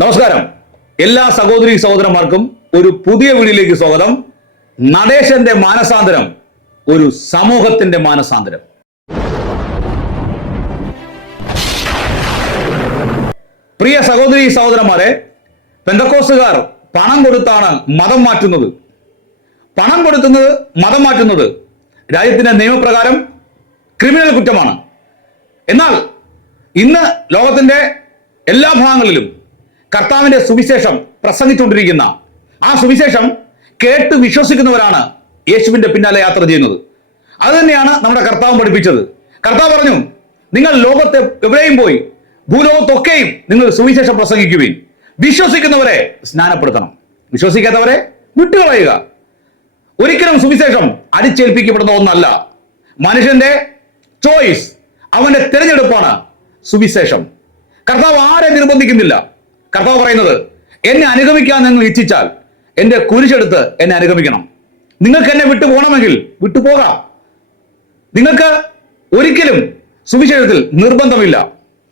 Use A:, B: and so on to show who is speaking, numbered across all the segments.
A: നമസ്കാരം. എല്ലാ സഹോദരി സഹോദരന്മാർക്കും ഒരു പുതിയ വീഡിയോയിലേക്ക് സ്വാഗതം. നടേശന്റെ മാനസാന്തരം ഒരു സമൂഹത്തിന്റെ മാനസാന്തരം. പ്രിയ സഹോദരി സഹോദരന്മാരെ പെന്തക്കോസുകാർ പണം കൊടുത്താണ് മതം മാറ്റുന്നത്. പണം കൊടുക്കുന്നത് മതം മാറ്റുന്നത് രാജ്യത്തിന്റെ നിയമപ്രകാരം ക്രിമിനൽ കുറ്റമാണ്. എന്നാൽ ഇന്ന് ലോകത്തിന്റെ എല്ലാ ഭാഗങ്ങളിലും കർത്താവിന്റെ സുവിശേഷം പ്രസംഗിച്ചുകൊണ്ടിരിക്കുന്ന ആ സുവിശേഷം കേട്ട് വിശ്വസിക്കുന്നവരാണ് യേശുവിന്റെ പിന്നാലെ യാത്ര ചെയ്യുന്നത്. അത് തന്നെയാണ് നമ്മുടെ കർത്താവ് പഠിപ്പിച്ചത്. കർത്താവ് പറഞ്ഞു നിങ്ങൾ ലോകത്തെ എവിടെയും പോയി ഭൂലോകത്തൊക്കെയും നിങ്ങൾ സുവിശേഷം പ്രസംഗിക്കുവിൻ. വിശ്വസിക്കുന്നവരെ സ്നാനപ്പെടുത്തണം. വിശ്വസിക്കാത്തവരെ വിട്ടുകളയുക. ഒരിക്കലും സുവിശേഷം അടിച്ചേൽപ്പിക്കപ്പെടുന്ന ഒന്നല്ല. മനുഷ്യന്റെ ചോയ്സ് അവന്റെ തിരഞ്ഞെടുപ്പാണ് സുവിശേഷം. കർത്താവ് ആരെ നിർബന്ധിക്കുന്നില്ല? കർത്താവ് പറയുന്നത് എന്നെ അനുഗമിക്കാൻ നിങ്ങൾ ഇച്ഛിച്ചാൽ എന്റെ കുരിശെടുത്ത് എന്നെ അനുഗമിക്കണം. നിങ്ങൾക്ക് എന്നെ വിട്ടു പോകണമെങ്കിൽ വിട്ടുപോകാം നിങ്ങൾക്ക് ഒരിക്കലും സുവിശേഷത്തിൽ നിർബന്ധമില്ല.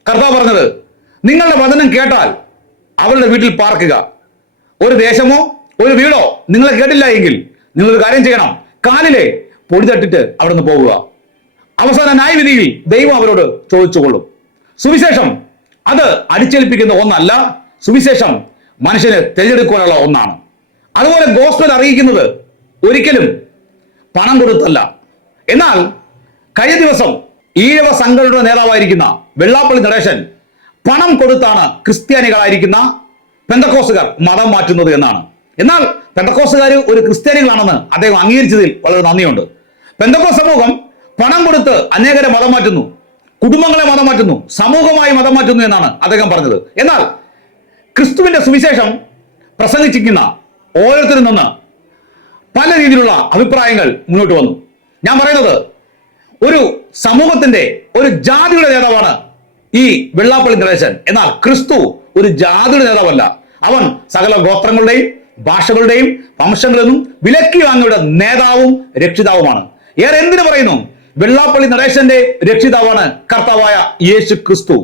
A: കർത്താവ് പറഞ്ഞത് നിങ്ങളുടെ വചനം കേട്ടാൽ അവരുടെ വീട്ടിൽ പാർക്കുക. ഒരു ദേശമോ ഒരു വീടോ നിങ്ങളെ കേട്ടില്ല എങ്കിൽ നിങ്ങൾ ഒരു കാര്യം ചെയ്യണം. കാലിലെ പൊടി തട്ടിട്ട് അവിടെ നിന്ന് പോവുക. അവസാന ന്യായവിധിയിൽ ദൈവം അവരോട് ചോദിച്ചുകൊള്ളും. സുവിശേഷം അത് അടിച്ചേൽപ്പിക്കുന്ന ഒന്നല്ല സുവിശേഷം മനുഷ്യന് തിരഞ്ഞെടുക്കുവാനുള്ള ഒന്നാണ്. അതുപോലെ ഗോസ്പൽ അറിയിക്കുന്നത് ഒരിക്കലും പണം കൊടുത്തല്ല. എന്നാൽ കഴിഞ്ഞ ദിവസം ഈഴവ സംഘടനയുടെ നേതാവായിരിക്കുന്ന വെള്ളാപ്പള്ളി നടേശൻ പണം കൊടുത്താണ് ക്രിസ്ത്യാനികളായിരിക്കുന്ന പെന്തക്കോസുകാർ മതം മാറ്റുന്നത് എന്നാണ്. എന്നാൽ പെന്തക്കോസുകാർ ഒരു ക്രിസ്ത്യാനികളാണെന്ന് അദ്ദേഹം അംഗീകരിച്ചതിൽ വളരെ നന്ദിയുണ്ട്. പെന്തക്കോസ് സമൂഹം പണം കൊടുത്ത് അനേകരെ മതം മാറ്റുന്നു. കുടുംബങ്ങളെ മതം മാറ്റുന്നു. സമൂഹമായി മതം മാറ്റുന്നു എന്നാണ് അദ്ദേഹം പറഞ്ഞത്. എന്നാൽ ക്രിസ്തുവിന്റെ സുവിശേഷം പ്രസംഗിച്ചിരിക്കുന്ന ഓരോരുത്തരിൽ നിന്ന് പല രീതിയിലുള്ള അഭിപ്രായങ്ങൾ മുന്നോട്ട് വന്നു. ഞാൻ പറയുന്നത് ഒരു സമൂഹത്തിന്റെ ഒരു ജാതിയുടെ നേതാവാണ് ഈ വെള്ളാപ്പള്ളി നരേശൻ എന്നാൽ ക്രിസ്തു ഒരു ജാതിയുടെ നേതാവല്ല. അവൻ സകല ഗോത്രങ്ങളുടെയും ഭാഷകളുടെയും വംശങ്ങളിൽ വിലക്കി വാങ്ങിയുടെ നേതാവും രക്ഷിതാവുമാണ്. ഏറെ എന്തിനു പറയുന്നു? വെള്ളാപ്പള്ളി നടേശന്റെ രക്ഷിതാവാണ് കർത്താവായ യേശു ക്രിസ്തു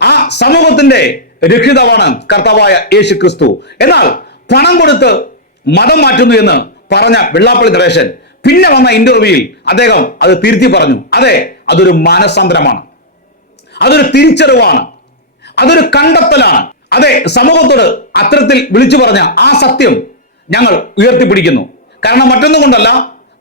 A: ആ സമൂഹത്തിന്റെ രക്ഷിതാവാണ് കർത്താവായ യേശു ക്രിസ്തു എന്നാൽ പണം കൊടുത്ത് മതം മാറ്റുന്നു എന്ന് പറഞ്ഞ വെള്ളാപ്പള്ളി നടേശൻ പിന്നെ വന്ന ഇന്റർവ്യൂയിൽ അദ്ദേഹം അത് തിരുത്തി പറഞ്ഞു. അതെ അതൊരു മാനസാന്തരമാണ്. അതൊരു തിരിച്ചറിവാണ്. അതൊരു കണ്ടെത്തലാണ്. അതെ സമൂഹത്തോട് അത്തരത്തിൽ വിളിച്ചു പറഞ്ഞ ആ സത്യം ഞങ്ങൾ ഉയർത്തിപ്പിടിക്കുന്നു. കാരണം മറ്റൊന്നും കൊണ്ടല്ല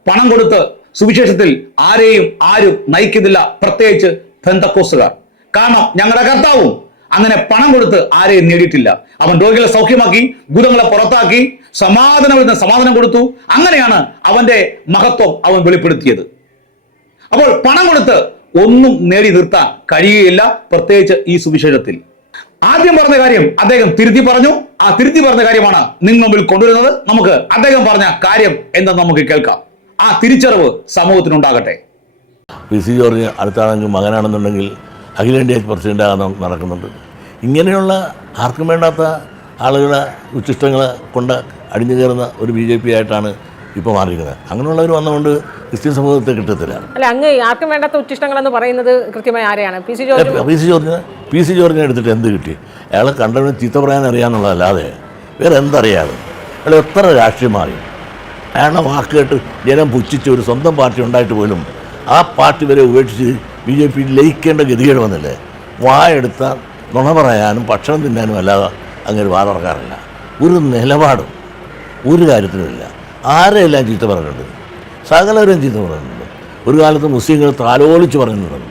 A: പണം കൊടുത്ത് സുവിശേഷത്തിൽ ആരെയും ആരും നയിക്കുന്നില്ല പ്രത്യേകിച്ച് ബന്ധക്കോസുകാർ കാരണം ഞങ്ങളുടെ കർത്താവും അങ്ങനെ പണം കൊടുത്ത് ആരെയും നേടിയിട്ടില്ല. അവൻ രോഗികളെ സൗഖ്യമാക്കി ഭൂതങ്ങളെ പുറത്താക്കി സമാധാനം സമാധാനം കൊടുത്തു. അങ്ങനെയാണ് അവന്റെ മഹത്വം അവൻ വെളിപ്പെടുത്തിയത്. അപ്പോൾ പണം കൊടുത്ത് ഒന്നും നേടി നിർത്താൻ കഴിയുകയില്ല പ്രത്യേകിച്ച് ഈ സുവിശേഷത്തിൽ. ആദ്യം പറഞ്ഞ കാര്യം അദ്ദേഹം തിരുത്തി പറഞ്ഞു. ആ തിരുത്തി പറഞ്ഞ കാര്യമാണ് നിങ്ങൾ മുമ്പിൽ കൊണ്ടുവരുന്നത്. നമുക്ക് അദ്ദേഹം പറഞ്ഞ കാര്യം എന്തെന്ന് നമുക്ക് കേൾക്കാം. ആ തിരിച്ചറിവ് സമൂഹത്തിനുണ്ടാകട്ടെ.
B: പി സി ജോർജ് അടുത്താണെങ്കിൽ മകനാണെന്നുണ്ടെങ്കിൽ അഖിലേന്ത്യാ പ്രസിഡന്റ് നടക്കുന്നുണ്ട്. ഇങ്ങനെയുള്ള ആർക്കും വേണ്ടാത്ത ആളുകളെ ഉച്ചിഷ്ടങ്ങളെ കൊണ്ട് അടിഞ്ഞു കയറുന്ന ഒരു ബി ജെ പി ആയിട്ടാണ് ഇപ്പോൾ മാറിയിരിക്കുന്നത്. അങ്ങനെയുള്ളവർ വന്നുകൊണ്ട് ക്രിസ്ത്യൻ സമൂഹത്തെ കിട്ടത്തില്ല.
C: അല്ല അങ്ങ് ആർക്കും വേണ്ടാത്ത ഉച്ചിഷ്ടങ്ങൾ എന്ന് പറയുന്നത് കൃത്യമായി ആരെയാണ്? P C George?
B: P C ജോർജിന് പി സി ജോർജിനെ എടുത്തിട്ട് എന്ത് കിട്ടി? അയാളെ കണ്ടവന് ചീത്ത പറയാൻ അറിയാമെന്നുള്ളതല്ലാതെ വേറെ എന്തറിയാതെ? അയാൾ എത്ര രാഷ്ട്രീയം മാറി? അയാളുടെ വാക്ക് കേട്ട് ജനം പുച്ഛിച്ച് ഒരു സ്വന്തം പാർട്ടി ഉണ്ടായിട്ട് പോലും ആ പാർട്ടി വരെ ഉപേക്ഷിച്ച് ബി ജെ പി ലയിക്കേണ്ട ഗതികേട് വന്നില്ലേ? വായെടുത്താൽ നുണ പറയാനും ഭക്ഷണം തിന്നാനും അല്ലാതെ അങ്ങനെ വാതിറക്കാറില്ല ഒരു നിലപാടും ഒരു കാര്യത്തിനുമില്ല ആരെയെല്ലാം ചീത്ത പറഞ്ഞിട്ടുണ്ട്? സകലവരും ചീത്ത പറഞ്ഞിട്ടുണ്ട്. ഒരു കാലത്ത് മുസ്ലിങ്ങൾ താലോലിച്ച് പറഞ്ഞിട്ടുണ്ട്.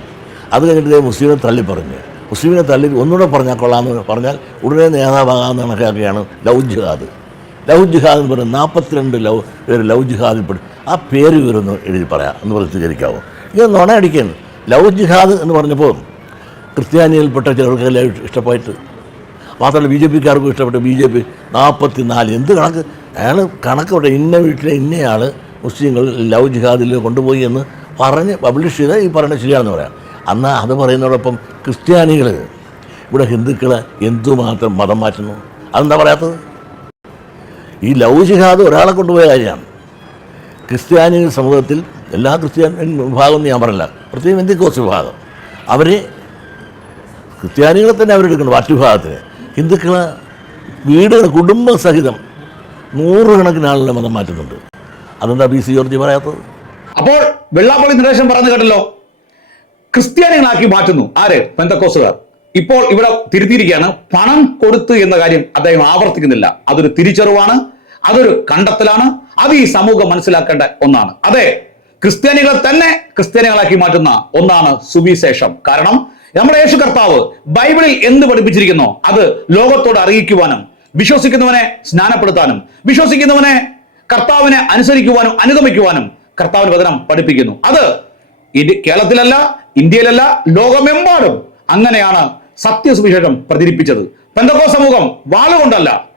B: അത് കഴിഞ്ഞിട്ട് മുസ്ലിമിനെ തള്ളി പറഞ്ഞ്. മുസ്ലിമിനെ തള്ളി ഒന്നുകൂടെ പറഞ്ഞാൽ കൊള്ളാമെന്ന് പറഞ്ഞാൽ ഉടനെ നേതാവാകാമെന്ന് കണക്കാക്കുകയാണ് ലവ് ജിഹാദ് ലവ് ജിഹാദ് എന്ന് പറയുന്നത് നാൽപ്പത്തിരണ്ട് ലവ് പേര് ലവ് ജിഹാദിൽ പെടും. ആ പേര് ഇവരൊന്ന് എഴുതി പറയാം എന്ന് പ്രസിദ്ധീകരിക്കാവോ ഇങ്ങനെ നുണ അടിക്കുന്നു ലവ് ജിഹാദ് എന്ന് പറഞ്ഞപ്പോൾ ക്രിസ്ത്യാനിയിൽപ്പെട്ട ചിലർക്ക് എല്ലാം ഇഷ്ടമായിട്ട് മാത്രമല്ല ബി ജെ പിക്കാർക്കും ഇഷ്ടപ്പെട്ടു ബി ജെ പി നാൽപ്പത്തി നാല് എന്ത് കണക്ക്? അയാൾ കണക്ക് ഇവിടെ ഇന്ന വീട്ടിലെ ഇന്നയാൾ മുസ്ലിങ്ങൾ ലവ് ജിഹാദിൽ കൊണ്ടുപോയി എന്ന് പറഞ്ഞ് പബ്ലിഷ് ചെയ്ത് ഈ പറയുന്നത് ശരിയാണെന്ന് പറയാം. അന്ന് അത് പറയുന്നതോടൊപ്പം ക്രിസ്ത്യാനികൾ ഇവിടെ ഹിന്ദുക്കളെ എന്തുമാത്രം മതം മാറ്റുന്നു? അതെന്താ പറയാത്തത്? ഈ ലവ് ജിഹാദ് ഒരാളെ കൊണ്ടുപോയ കാര്യമാണ്. ക്രിസ്ത്യാനി സമൂഹത്തിൽ എല്ലാ ക്രിസ്ത്യാനി വിഭാഗം ഞാൻ പറയില്ല പ്രത്യേകം എന്തിക്കോസ് വിഭാഗം. അവർ ക്രിസ്ത്യാനികളെ തന്നെ അവരെടുക്കണം മറ്റു വിഭാഗത്തിന് ഹിന്ദുക്കളെ വീടുകൾ കുടുംബസഹിതം നൂറുകണക്കിന് ആളുകളെ മതം മാറ്റുന്നുണ്ട്. അതെന്താ ബി സി ജോർജ് പറയാത്തത്?
A: അപ്പോൾ വെള്ളാപ്പള്ളി നടേശൻ പറഞ്ഞു കേട്ടല്ലോ. ക്രിസ്ത്യാനികളാക്കി മാറ്റുന്നു. ആര്? പെന്തക്കോസുകാർ. ഇപ്പോൾ ഇവിടെ തിരുത്തിയിരിക്കുകയാണ്. പണം കൊടുത്ത് എന്ന കാര്യം അദ്ദേഹം ആവർത്തിക്കുന്നില്ല. അതൊരു തിരിച്ചറിവാണ്. അതൊരു കണ്ടെത്തലാണ്. അത് ഈ സമൂഹം മനസ്സിലാക്കേണ്ട ഒന്നാണ്. അതെ ക്രിസ്ത്യാനികളെ തന്നെ ക്രിസ്ത്യാനികളാക്കി മാറ്റുന്ന ഒന്നാണ് സുവിശേഷം. കാരണം നമ്മുടെ യേശു കർത്താവ് ബൈബിളിൽ എന്ത് പഠിപ്പിച്ചിരിക്കുന്നു? അത് ലോകത്തോട് അറിയിക്കുവാനും വിശ്വസിക്കുന്നവനെ സ്നാനപ്പെടുത്താനും വിശ്വസിക്കുന്നവനെ കർത്താവിനെ അനുസരിക്കുവാനും അനുഗമിക്കുവാനും കർത്താവിന്റെ വചനം പഠിപ്പിക്കുന്നു. അത് കേരളത്തിലല്ല ഇന്ത്യയിലല്ല ലോകമെമ്പാടും അങ്ങനെയാണ് സത്യസുവിശേഷം പ്രചരിപ്പിച്ചത്. പെന്തക്കോ സമൂഹം വാളുകൊണ്ടല്ല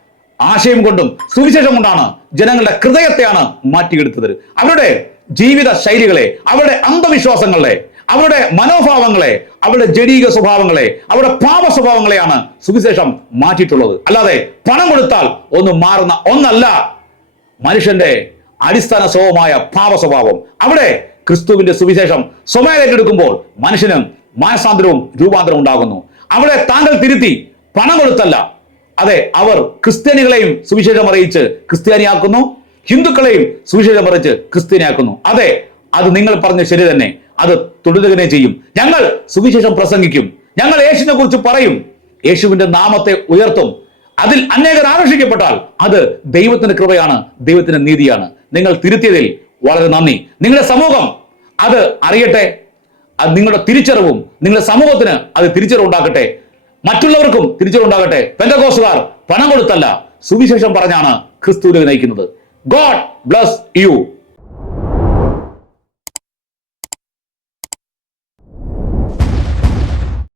A: ആശയം കൊണ്ടും സുവിശേഷം കൊണ്ടാണ് ജനങ്ങളുടെ ഹൃദയത്തെയാണ് മാറ്റിയെടുത്തത്. അവരുടെ ജീവിത ശൈലികളെ അവരുടെ അന്ധവിശ്വാസങ്ങളെ അവരുടെ മനോഭാവങ്ങളെ അവരുടെ ജനീക സ്വഭാവങ്ങളെ അവരുടെ പാപ സ്വഭാവങ്ങളെയാണ് സുവിശേഷം മാറ്റിയിട്ടുള്ളത്. അല്ലാതെ പണം കൊടുത്താൽ ഒന്ന് മാറുന്ന ഒന്നല്ല. മനുഷ്യന്റെ അടിസ്ഥാന സ്വഭാവമായ പാപ സ്വഭാവം. അവിടെ ക്രിസ്തുവിന്റെ സുവിശേഷം സ്വമേധ ഏറ്റെടുക്കുമ്പോൾ മനുഷ്യന് മാനസാന്തരവും രൂപാന്തരം ഉണ്ടാകുന്നു. അവിടെ താങ്കൾ തിരുത്തി പണം കൊടുത്തല്ല. അതെ അവർ ക്രിസ്ത്യാനികളെയും സുവിശേഷം അറിയിച്ച് ക്രിസ്ത്യാനിയാക്കുന്നു. ഹിന്ദുക്കളെയും സുവിശേഷം അറിയിച്ച് ക്രിസ്ത്യാനിയാക്കുന്നു. അതെ അത് നിങ്ങൾ പറഞ്ഞ ശരി തന്നെ. അത് തുടരുകനെ ചെയ്യും. ഞങ്ങൾ സുവിശേഷം പ്രസംഗിക്കും. ഞങ്ങൾ യേശുവിനെ കുറിച്ച് പറയും. യേശുവിന്റെ നാമത്തെ ഉയർത്തും. അതിൽ അനേകർ ആകർഷിക്കപ്പെട്ടാൽ അത് ദൈവത്തിന്റെ കൃപയാണ് ദൈവത്തിന്റെ നീതിയാണ്. നിങ്ങൾ തിരുത്തിയതിൽ വളരെ നന്ദി. നിങ്ങളുടെ സമൂഹം അത് അറിയട്ടെ. അത് നിങ്ങളുടെ തിരിച്ചറിവും നിങ്ങളുടെ സമൂഹത്തിന് അത് തിരിച്ചറിവുണ്ടാക്കട്ടെ മറ്റുള്ളവർക്കും തിരിച്ചറിവുണ്ടാകട്ടെ. പെന്തകോസുകാർ പണം കൊടുത്തല്ല സുവിശേഷം പറഞ്ഞാണ് ക്രിസ്തുവിനെ നയിക്കുന്നത്. God bless you.